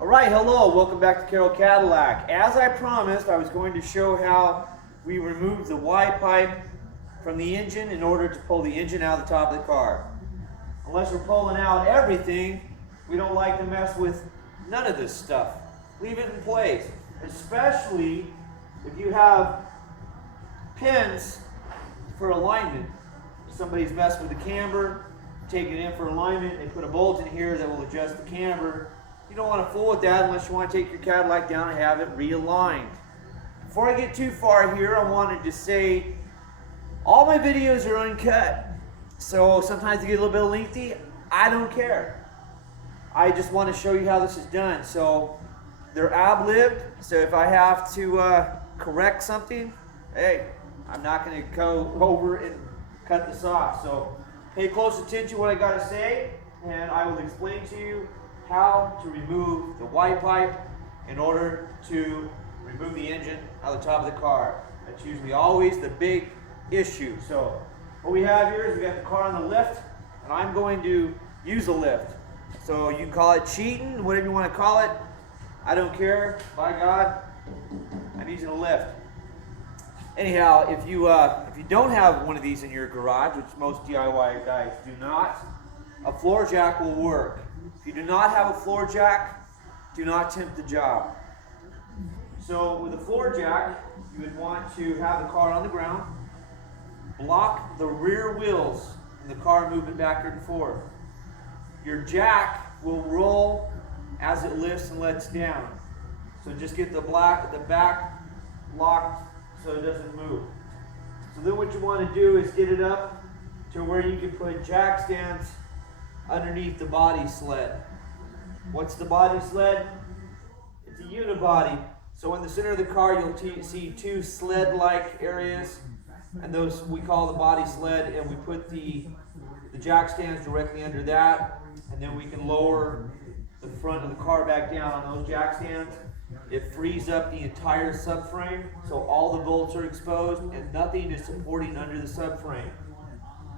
All right, hello, welcome back to Carroll Cadillac. As I promised, I was going to show how we remove the Y pipe from the engine in order to pull the engine out of the top of the car. Unless we're pulling out everything, we don't like to mess with none of this stuff. Leave it in place, especially if you have pins for alignment. If somebody's messing with the camber, taking it in for alignment, they put a bolt in here that will adjust the camber. You don't want to fool with that unless you want to take your Cadillac down and have it realigned. Before I get too far here, I wanted to say all my videos are uncut. So sometimes they get a little bit lengthy. I don't care. I just want to show you how this is done. So they're ad-libbed. So if I have to correct something, hey, I'm not going to go over and cut this off. So pay close attention to what I got to say, and I will explain to you how to remove the Y pipe in order to remove the engine out of the top of the car. That's usually always the big issue. So what we have here is we got the car on the lift, and I'm going to use a lift. So you can call it cheating, whatever you want to call it. I don't care. By God, I'm using a lift. Anyhow, if you don't have one of these in your garage, which most DIY guys do not, a floor jack will work. If you do not have a floor jack, do not attempt the job. So with a floor jack, you would want to have the car on the ground, block the rear wheels and the car moving backward and forth. Your jack will roll as it lifts and lets down. So just get the back locked so it doesn't move. So then what you want to do is get it up to where you can put jack stands underneath the body sled. What's the body sled? It's a unibody. So in the center of the car, you'll see two sled-like areas, and those we call the body sled, and we put the jack stands directly under that, and then we can lower the front of the car back down on those jack stands. It frees up the entire subframe, so all the bolts are exposed and nothing is supporting under the subframe.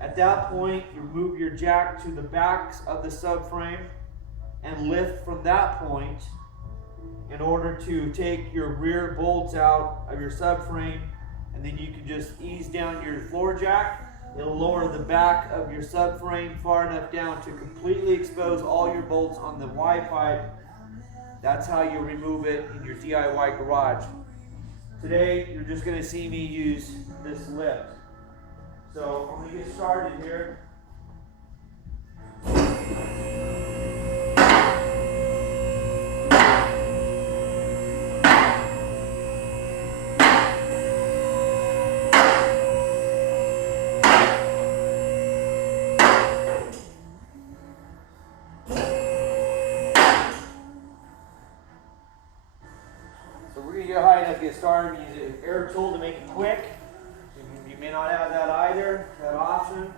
At that point, you move your jack to the backs of the subframe and lift from that point in order to take your rear bolts out of your subframe, and then you can just ease down your floor jack. It'll lower the back of your subframe far enough down to completely expose all your bolts on the Y pipe. That's how you remove it in your DIY garage. Today, you're just going to see me use this lift. So I'm going to get started here. So we're going to get high enough to get started. We use an air tool to make it quick. You may not have that either, that option.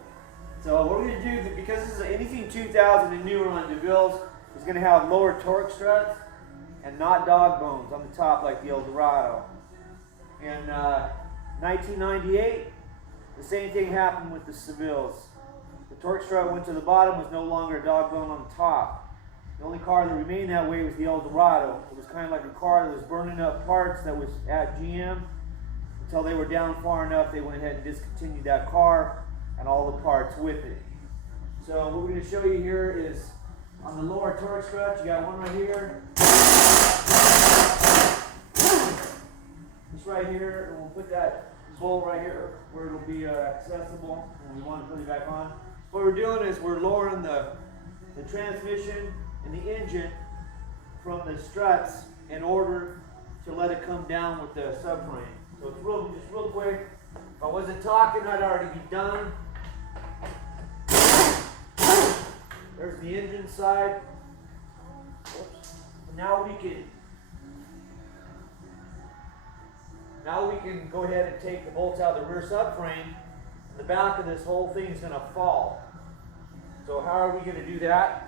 So what we're going to do, because this is anything 2000 and newer on DeVille's, is going to have lower torque struts and not dog bones on the top like the Eldorado. In 1998, the same thing happened with the Sevilles. The torque strut went to the bottom, was no longer a dog bone on the top. The only car that remained that way was the Eldorado. It was kind of like a car that was burning up parts that was at GM. Until they were down far enough, they went ahead and discontinued that car and all the parts with it. So what we're going to show you here is on the lower torque strut, you got one right here. This right here, and we'll put that bolt right here where it'll be accessible when we want to put it back on. What we're doing is we're lowering the transmission and the engine from the struts in order to let it come down with the subframe. So it's just real quick. If I wasn't talking, I'd already be done. There's the engine side. Oops. Now we can go ahead and take the bolts out of the rear subframe. The back of this whole thing is going to fall. So how are we going to do that?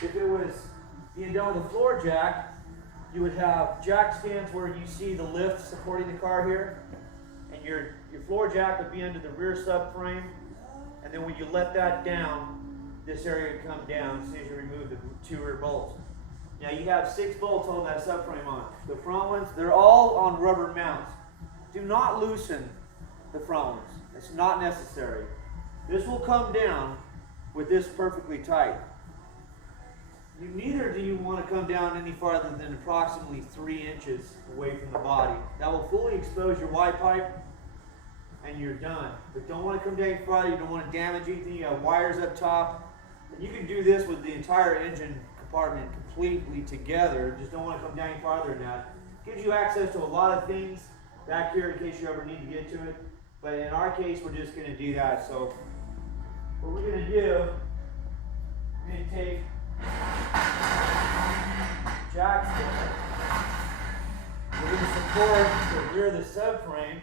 If it was being done with a floor jack, you would have jack stands where you see the lift supporting the car here, and your floor jack would be under the rear subframe, and then when you let that down, this area would come down as soon as you remove the two rear bolts. Now you have 6 bolts holding that subframe on. The front ones, they're all on rubber mounts. Do not loosen the front ones. It's not necessary. This will come down with this perfectly tight. Neither do you want to come down any farther than approximately 3 inches away from the body. That will fully expose your Y pipe and you're done. But don't want to come down farther. You don't want to damage anything. You have wires up top. And you can do this with the entire engine compartment completely together. Just don't want to come down any farther than that. Gives you access to a lot of things back here in case you ever need to get to it. But in our case, we're just going to do that. So what we're going to do, we're going to take jack stick. We're going to support the rear of the subframe.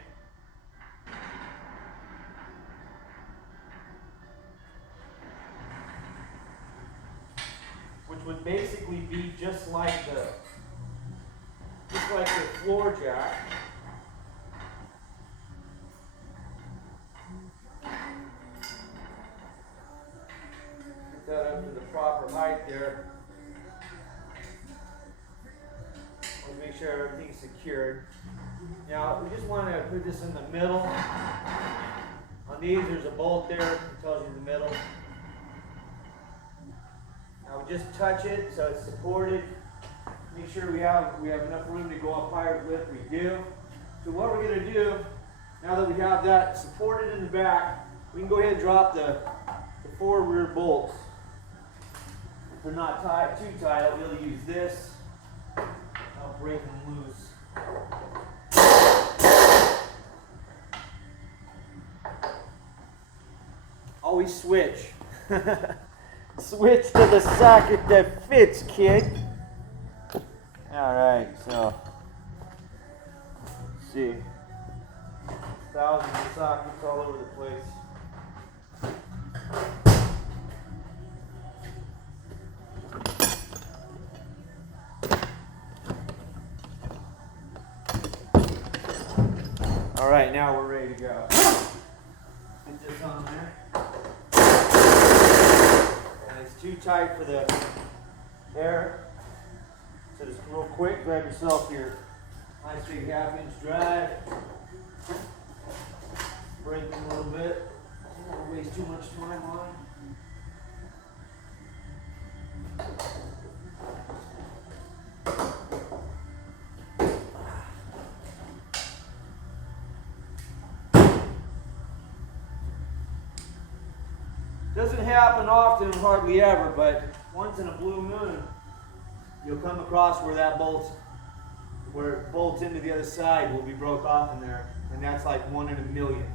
Which would basically be just like the floor jack. Get that up to the proper height there. We'll make sure everything's secured. Now we just want to put this in the middle. On these there's a bolt there that tells you the middle. Now we just touch it so it's supported. Make sure we have enough room to go up higher with. We do. So what we're going to do, now that we have that supported in the back, we can go ahead and drop the 4 rear bolts. If they're not tied too tight, I'll be able to use this. I'll break them loose. Always switch. Switch to the socket that fits, kid. Alright, so let's see. Thousands of sockets all over the place. Alright, now we're ready to go. Put this on there. And it's too tight for the air. So just real quick, grab yourself your nice big 1/2-inch drive. Break them a little bit. Don't waste too much time on it. Doesn't happen often, hardly ever, but once in a blue moon, you'll come across where it bolts into the other side will be broke off in there, and that's like 1 in a million.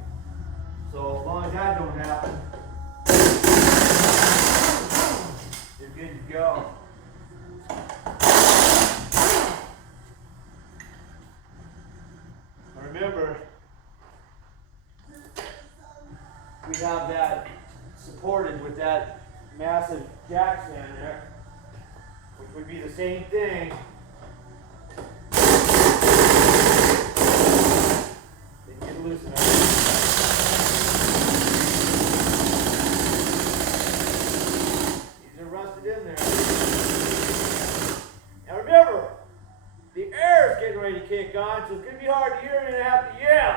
So as long as that don't happen, you're good to go. Remember, we have that supported with that massive jack stand there, which would be the same thing. Then get loosen up. These are rusted in there. Now remember, the air is getting ready to kick on, so it's going to be hard to hear and I have to yell.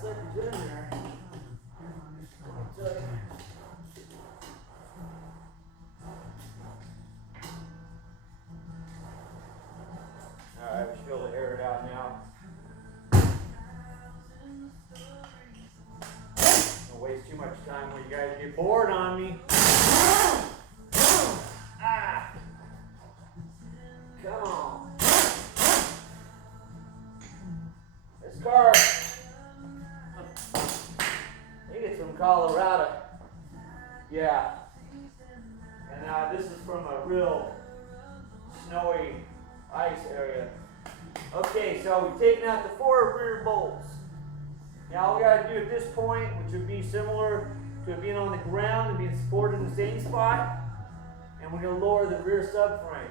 Sucker's in there. Alright, we should be able to air it out now. Don't waste too much time when you guys get bored on me. Ah! Come on. This car, from Colorado. Yeah. And this is from a real snowy ice area. Okay, so we've taken out the 4 rear bolts. Now all we got to do at this point, which would be similar to it being on the ground and being supported in the same spot, and we're going to lower the rear subframe.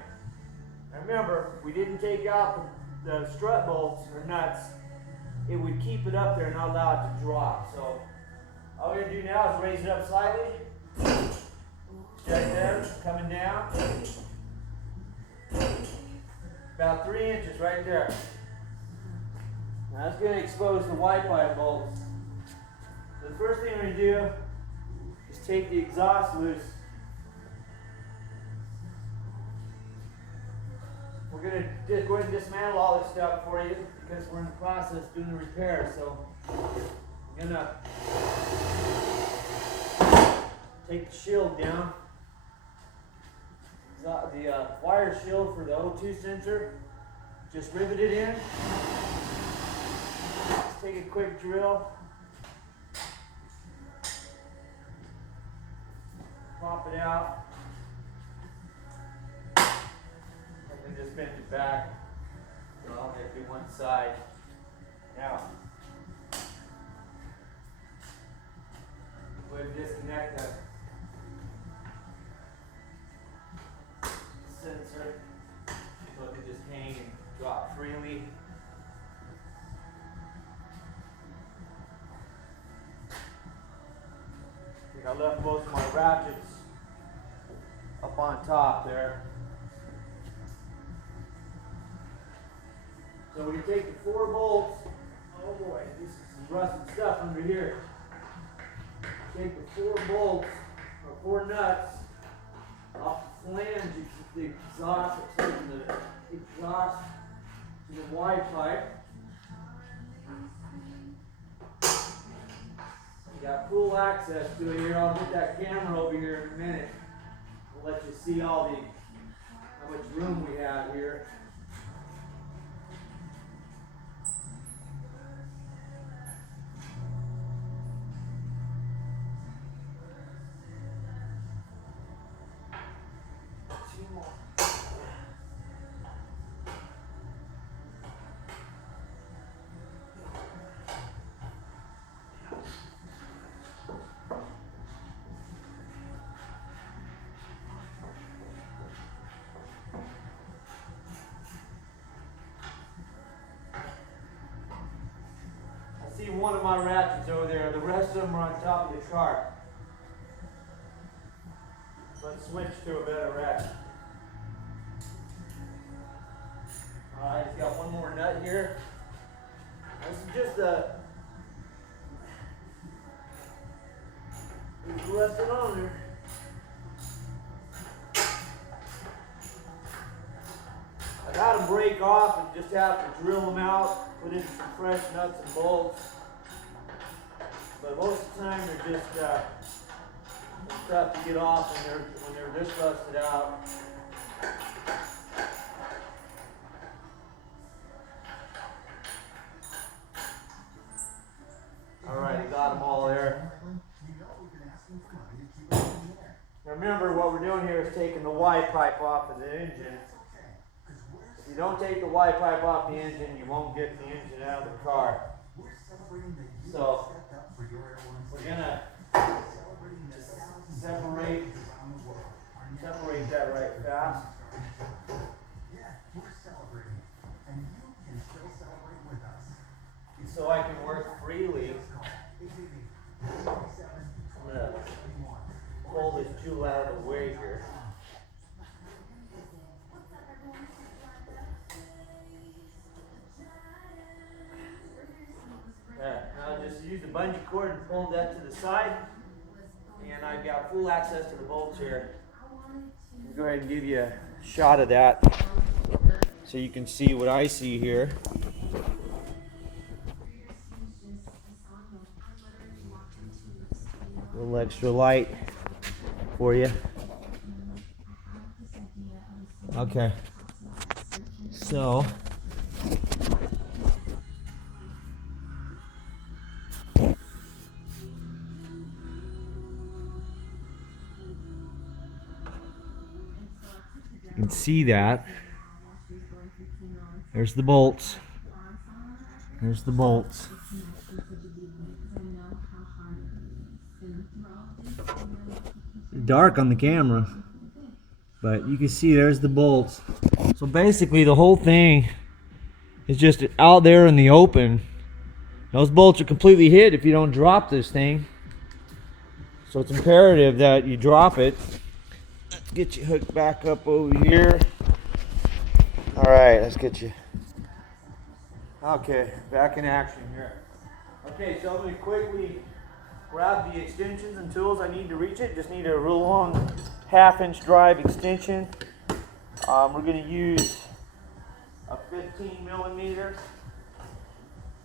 Now remember, we didn't take out the strut bolts or nuts. It would keep it up there and not allow it to drop. So all we're going to do now is raise it up slightly. Check there, coming down. About 3 inches right there. Now that's going to expose the white pipe bolts. So the first thing we're going to do is take the exhaust loose. We're going to just go ahead and dismantle all this stuff for you because we're in the process of doing the repair. So we're going to take the shield down. The wire shield for the O2 sensor, just rivet it in. Let's take a quick drill. Pop it out. And then just bend it back. So I'll have to do one side. Now, we'll disconnect the sensor so it can just hang and drop freely. I think I left most of my ratchets up on top there. So we can take the 4 bolts. Oh boy, this is some rusted stuff under here. Take the 4 bolts or 4 nuts off the flange, the exhaust, taking the exhaust to the wide pipe. You got full access to it here. I'll get that camera over here in a minute. We'll let you see all how much room we have here. See one of my ratchets over there. The rest of them are on top of the car. Let's switch to a better ratchet. Alright, it's got one more nut here. This is just it's resting on there. I got them break off and just have to drill them out, put in some fresh nuts and bolts. But most of the time they're just tough to get off when they're this rusted out. Alright, got them all there. Now remember, what we're doing here is taking the Y pipe off of the engine. If you don't take the Y pipe off the engine, you won't get the engine out of the car. So we're gonna separate that right fast. So I can work freely. I'm gonna pull this tool out of the way here. Now just use the bungee cord and pull that to the side, and I've got full access to the bolts here. I'll go ahead and give you a shot of that so you can see what I see here. A little extra light for you. Okay, so you can see that There's the bolts. There's the bolts. Dark on the camera, but you can see there's the bolts. So basically the whole thing is just out there in the open. Those bolts are completely hid if you don't drop this thing. So it's imperative that you drop it. Let's get you hooked back up over here. All right, let's get you. Okay, back in action here. Okay, so I'm going to quickly grab the extensions and tools I need to reach it. Just need a real long 1/2-inch drive extension. We're going to use a 15 millimeter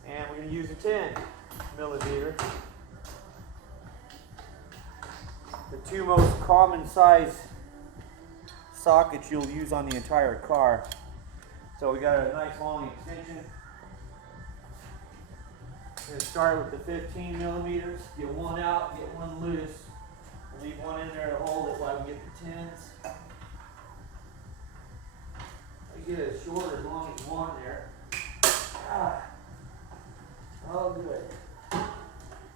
and we're going to use a 10 millimeter. The two most common size sockets you'll use on the entire car. So we got a nice long extension. I'm going to start with the 15 millimeters. Get one out, get one loose. Leave one in there to hold it while we get the 10s. I get it as short or as long as you want there. Oh, good. So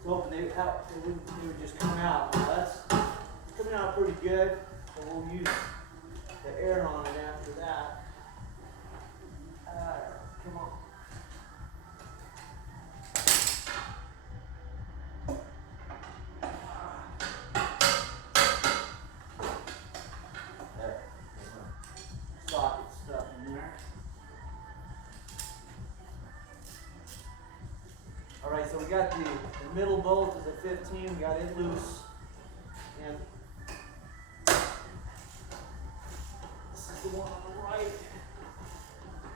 hoping they would just come out. Well, that's coming out pretty good. So we'll use the air on it after that. Come on. There. Socket stuff in there. Alright, so we got the middle bolt is a 15, we got it loose. And this is the one on the right.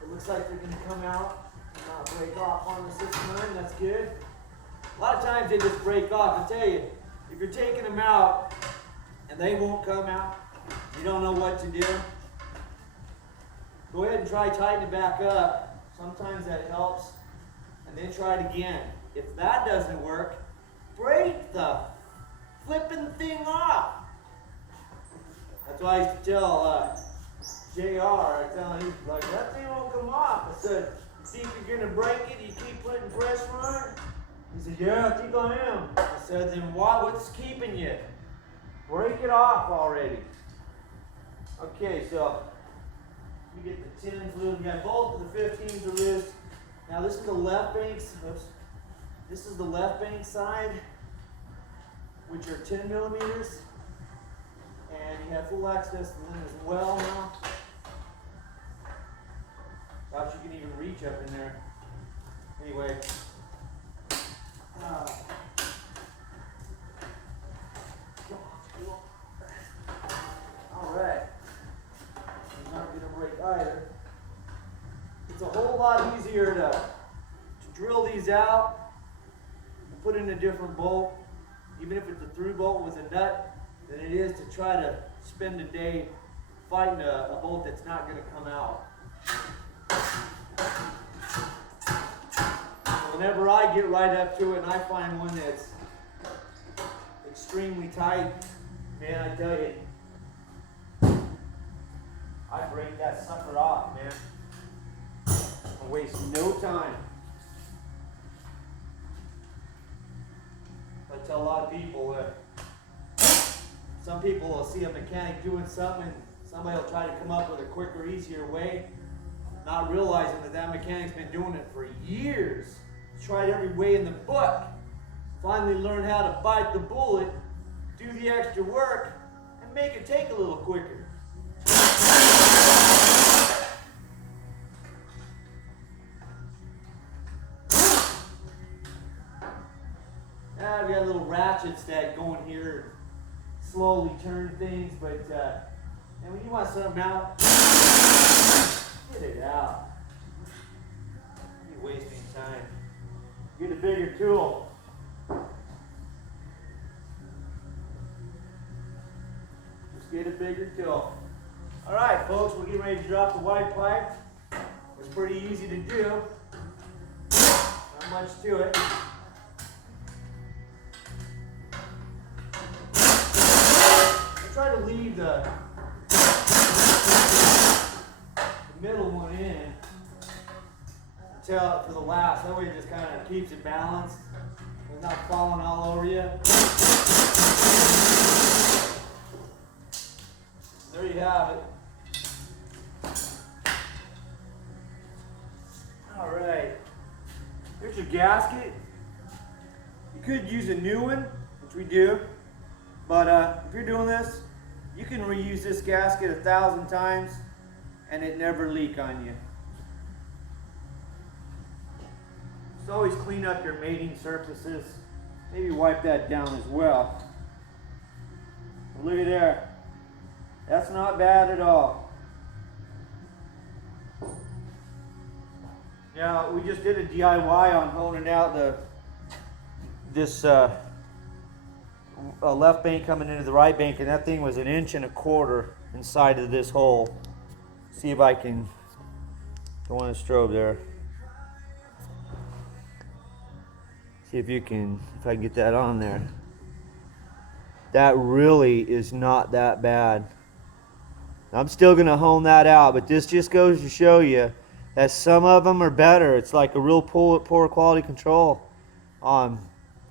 It looks like they're going to come out and not break off on the 6-9. That's good. A lot of times they just break off. I tell you, if you're taking them out and they won't come out, you don't know what to do, go ahead and try tightening it back up. Sometimes that helps. And then try it again. If that doesn't work, break the flipping thing off. That's why I used to tell JR, I tell him, he's like, that thing won't come off. I said, you think you're going to break it? You keep putting pressure on it? He said, yeah, I think I am. I said, then what's keeping you? Break it off already. Okay, so we get the 10s loose. We got both of the 15s are loose. Now this is the left bank. Oops. This is the left bank side, which are 10 millimeters. And you have full access to them as well now. Gosh, you can even reach up in there. Anyway. Alright. It's not going to break either. It's a whole lot easier to drill these out and put in a different bolt, even if it's a through bolt with a nut, than it is to try to spend a day fighting a bolt that's not going to come out. Whenever I get right up to it and I find one that's extremely tight, man, I tell you, I break that sucker off, man. I waste no time. I tell a lot of people that some people will see a mechanic doing something and somebody will try to come up with a quicker, easier way, not realizing that that mechanic's been doing it for years. He's tried every way in the book. Finally learned how to bite the bullet, do the extra work, and make it take a little quicker. We got little ratchets that go in here, slowly turn things, but and when you want something out, get it out. You're wasting time. Get a bigger tool. Just get a bigger tool. All right, folks, we're getting ready to drop the white pipe. It's pretty easy to do. Not much to it. Try to leave the middle one in. to the last. That way it just kind of keeps it balanced. It's not falling all over you. There you have it. All right. Here's your gasket. You could use a new one, which we do, but if you're doing this, you can reuse this gasket 1,000 times and it never leak on you. Just always clean up your mating surfaces. Maybe wipe that down as well. Look at there. That's not bad at all. Now, we just did a DIY on honing out this left bank coming into the right bank, and that thing was 1.25 inches inside of this hole. See if I can go on a strobe there. See if I can get that on there. That really is not that bad. I'm still gonna hone that out, but this just goes to show you that some of them are better. It's like a real poor quality control. I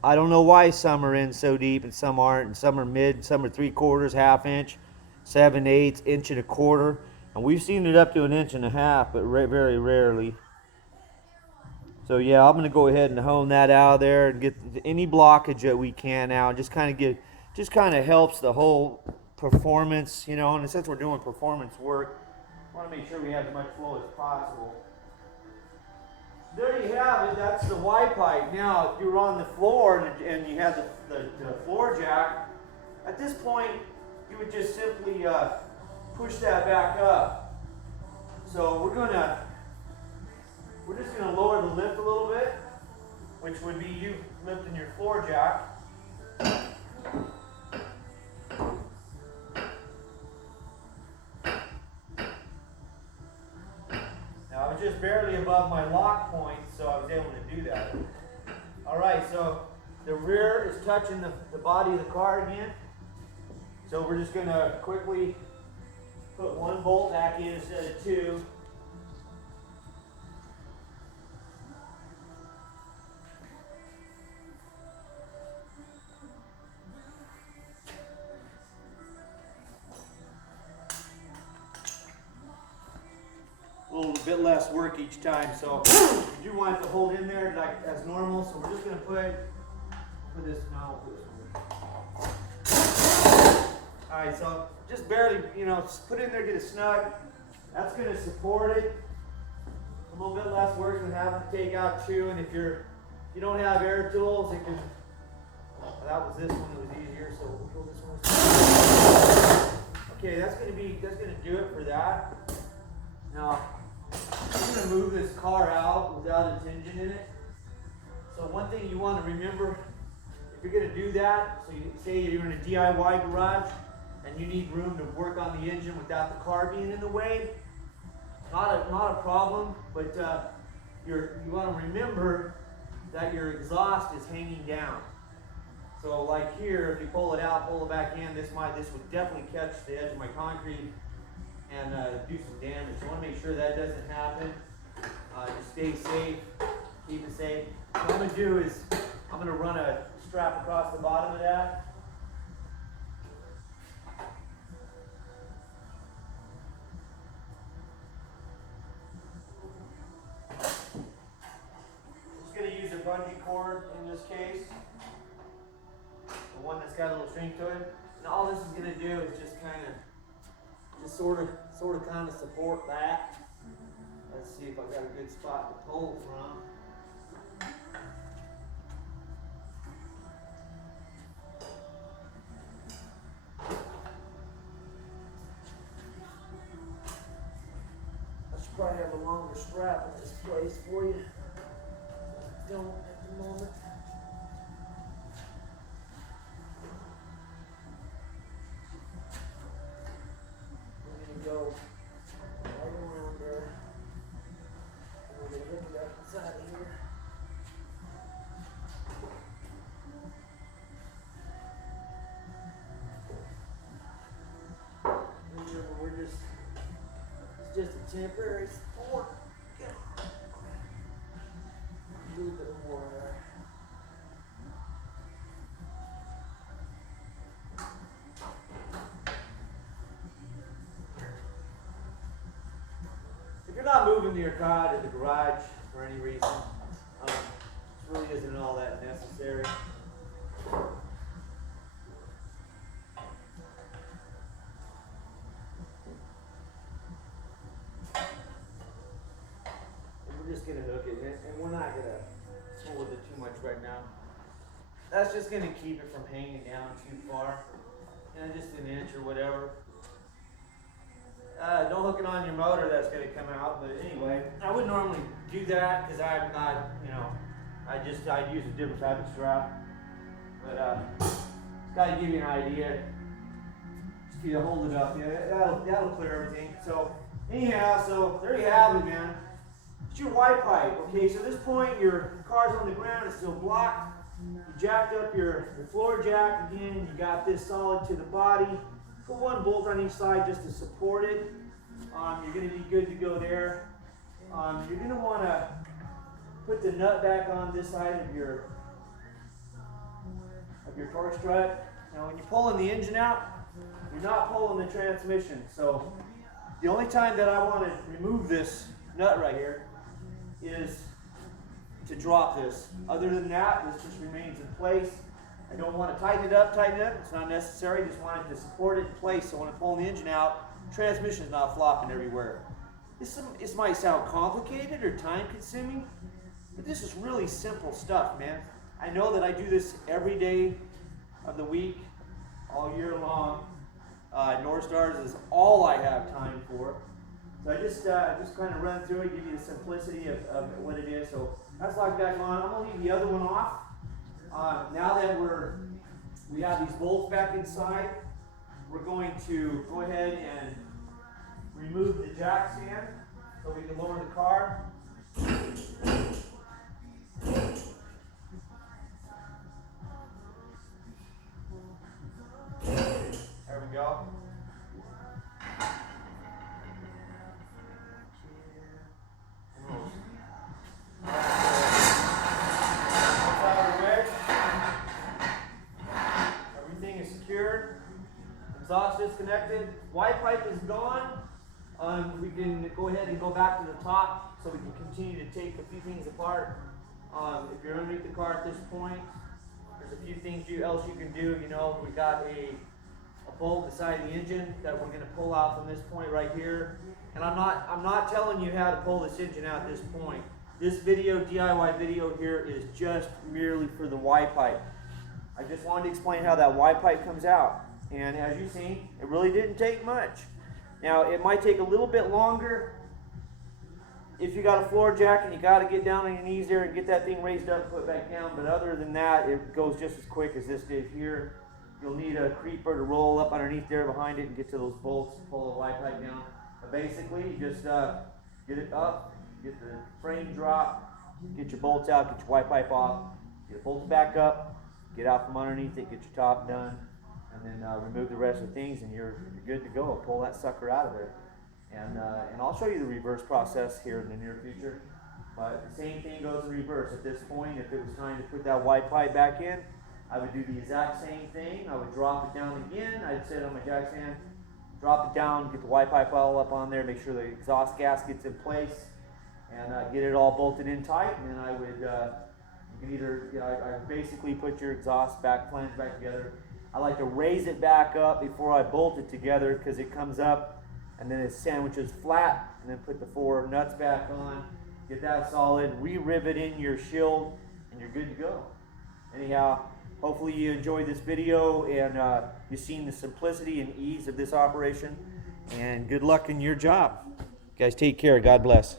don't know why some are in so deep and some aren't, and some are mid, some are 3/4, 1/2 inch, 7/8, 1.25 inches, and we've seen it up to 1.5 inches, but very rarely. So yeah, I'm gonna go ahead and hone that out of there and get any blockage that we can out. Just kind of helps the whole performance, you know. And since we're doing performance work, I want to make sure we have as much flow as possible. There you have it. That's the Y pipe. Now, if you're on the floor and you have the floor jack, at this point, you would just simply push that back up. So we're just gonna lower the lift a little bit, which would be you lifting your floor jack. Now, I was just barely above my lock point, so I was able to do that. All right, so the rear is touching the body of the car again. So we're just gonna quickly put one bolt back in instead of two. A little bit less work each time, so you do want it to hold in there like as normal. So we're just gonna put this now. All right, so just barely, you know, just put it in there, get it snug. That's gonna support it. A little bit less work than having to take out two. And if you don't have air tools, it can. That was this one that was easier, so we'll pull this one. Okay, that's gonna do it for that. Now, I'm going to move this car out without its engine in it. So one thing you want to remember, if you're going to do that, so you say you're in a DIY garage and you need room to work on the engine without the car being in the way, not a problem, but you want to remember that your exhaust is hanging down. So like here, if you pull it out, pull it back in, this would definitely catch the edge of my concrete and do some damage. You want to make sure that doesn't happen. Just stay safe, keep it safe. What I'm going to do is I'm going to run a strap across the bottom of that. Just going to use a bungee cord in this case, the one that's got a little string to it. And all this is going to do is just kind of kind of support that. Let's see if I got a good spot to pull from. I should probably have a longer strap in this place for you. Don't at the moment. Go right around there. And we're going to hit it up inside of here. Remember, it's just a temporary support. A little bit of water. If you're not moving to your car to the garage for any reason, this really isn't all that necessary. We're just gonna hook it in, and we're not gonna fool with it too much right now. That's just gonna keep it from hanging down too far, and just an inch or whatever. Don't hook it on your motor, that's gonna come out. But anyway, I would normally do that because I'm not, I'd use a different type of strap. But it's gotta give you an idea. Just get to hold it up, yeah, that'll clear everything. So anyhow, so there you have it, man. It's your Y pipe. Okay, so at this point your car's on the ground, it's still blocked. You jacked up your floor jack again, you got this solid to the body. Put one bolt on each side just to support it. You're going to be good to go there. You're going to want to put the nut back on this side of your torque strut. Now when you're pulling the engine out, you're not pulling the transmission. So the only time that I want to remove this nut right here is to drop this. Other than that, this just remains in place. I don't want to tighten it up. It's not necessary. Just want it to support it in place. So when I'm pulling the engine out, transmission is not flopping everywhere. This might sound complicated or time consuming, but this is really simple stuff, man. I know that I do this every day of the week, all year long. North Stars is all I have time for. So I just kind of run through it, give you the simplicity of what it is. So that's locked back on. I'm gonna leave the other one off. Now that we have these bolts back inside, we're going to go ahead and remove the jack stand so we can lower the car. There we go. Exhaust disconnected. Y pipe is gone. We can go ahead and go back to the top so we can continue to take a few things apart. If you're underneath the car at this point, there's a few things else you can do. We got a bolt beside the engine that we're going to pull out from this point right here. And I'm not telling you how to pull this engine out at this point. This video, DIY video here, is just merely for the Y pipe. I just wanted to explain how that Y pipe comes out. And as you've seen, it really didn't take much. Now, it might take a little bit longer if you got a floor jack and you got to get down on your knees there and get that thing raised up and put back down. But other than that, it goes just as quick as this did here. You'll need a creeper to roll up underneath there behind it and get to those bolts, pull the Y pipe down. But basically, you just get it up, get the frame drop, get your bolts out, get your Y pipe off, get the bolts back up, get out from underneath it, get your top done. And then remove the rest of the things, and you're good to go. Pull that sucker out of there, and I'll show you the reverse process here in the near future. But the same thing goes in reverse. At this point, if it was time to put that Y pipe back in, I would do the exact same thing. I would drop it down again. I'd sit on my jack stand, drop it down, get the Y pipe all up on there, make sure the exhaust gas gets in place, and get it all bolted in tight. And then I would, you can either, I basically put your exhaust flange back together. I like to raise it back up before I bolt it together because it comes up and then it sandwiches flat, and then put the 4 nuts back on, get that solid, re-rivet in your shield, and you're good to go. Anyhow, hopefully you enjoyed this video and you've seen the simplicity and ease of this operation, and good luck in your job. You guys take care. God bless.